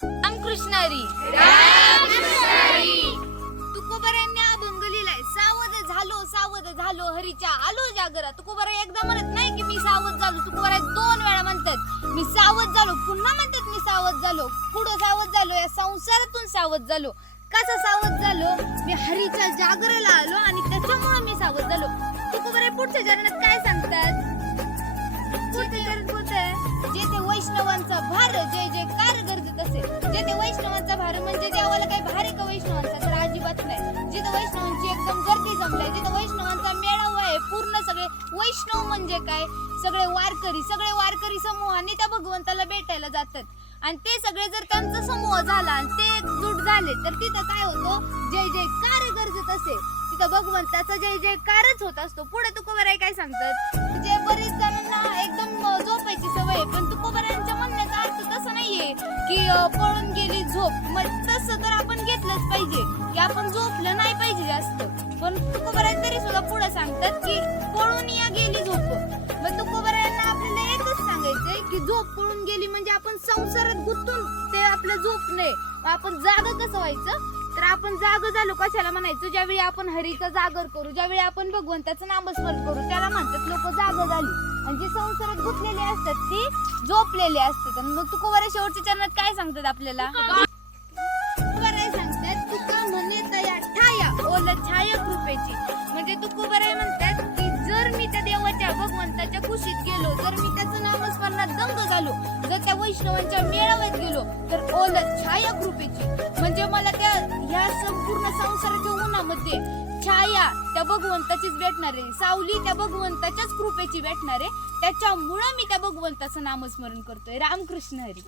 रामकृष्ण हरी. तुकोबारायांनी अभंग लिहिलाय, सावध झालो हरीच्या आलो जागरा. तुकोबारा एकदा म्हणत नाही की मी सावध झालो, तुकोबारा 2 वेळा म्हणतात मी सावध झालो, पुन्हा म्हणतात मी सावध झालो. पुढे सावध झालो, या संसारातून सावध झालो. कसा सावध झालो? मी हरीच्या जागराला आलो आणि त्याच्यामुळे मी सावध झालो. तुकोबारा पुढच्या चरणात काय सांगतात? पुढचं चरण कोणतं आहे? जेथे वैष्णवांचा भार जय जयकार गरजत असेल. जेथे वैष्णवांचा भार म्हणजे देवाला काही भार आहे का वैष्णवांचा? तर अजिबात नाही. जिथे वैष्णवांची एकदम गर्दी जमलाय, जिथे वैष्णवांचा मेळावा आहे, पूर्ण सगळे वैष्णव म्हणजे काय, सगळे वारकरी समूहाने त्या भगवंताला भेटायला जातात. आणि ते सगळे जर त्यांचा समूह झाला आणि ते एकजूट झाले तर तिथं काय होतो? जय जयकार गरजत असेल. तिथं भगवंताचा जय जयकारच होत असतो. पुढे तुकोबाराय काय सांगतात? म्हणजे बरेच जणांना एकदम झोपायची सवय आहे, पण तुकोबारायांच्या म्हणण्याचा अर्थ तसा नाहीये की पळून गेली झोप. मग तसं तर आपण घेतलंच पाहिजे की आपण झोपलं नाही पाहिजे जास्त. पण तुकोबाराय तरी सुद्धा पुढे सांगतात की पळून या गेली झोप. मग तुकोबारायांना आपल्याला एकच सांगायचंय की झोप पळून गेली म्हणजे आपण संसारात गुंतून ते आपलं झोपणे. आपण जाग कसं व्हायचं? तर आपण जाग झालो कशाला म्हणायचं? ज्यावेळी आपण हरीचा जागर करू, ज्यावेळी आपण भगवंताचं नामस्मरण करू, त्याला म्हणतात लोक जाग झाली. आणि जी संसारात गुंतलेली असतात ती झोपलेली असतात. आणि मग तुकोबाराय शेवटच्या चरणात काय सांगतात आपल्याला? तुकोबाराय सांगतात तुका म्हणे तया ठाया ओल छाया कृपेची. म्हणजे तुकोबाराय म्हणतात की जर मी त्या देवाच्या भगवंताच्या कुशीत गेलो, जर मी त्याचं नामस्मरणात दंग झालो, जर त्या वैष्णवांच्या मेळाव्यात गेलो तर ओल छाया कृपेची म्हणजे मला त्या ह्या संपूर्ण संसाराच्या उन्हामध्ये छाया त्या भगवंताचीच भेटणार आहे, सावली त्या भगवंताच्याच कृपेची भेटणार आहे. त्याच्यामुळं मी त्या भगवंताचं नामस्मरण करतोय. रामकृष्ण हरी.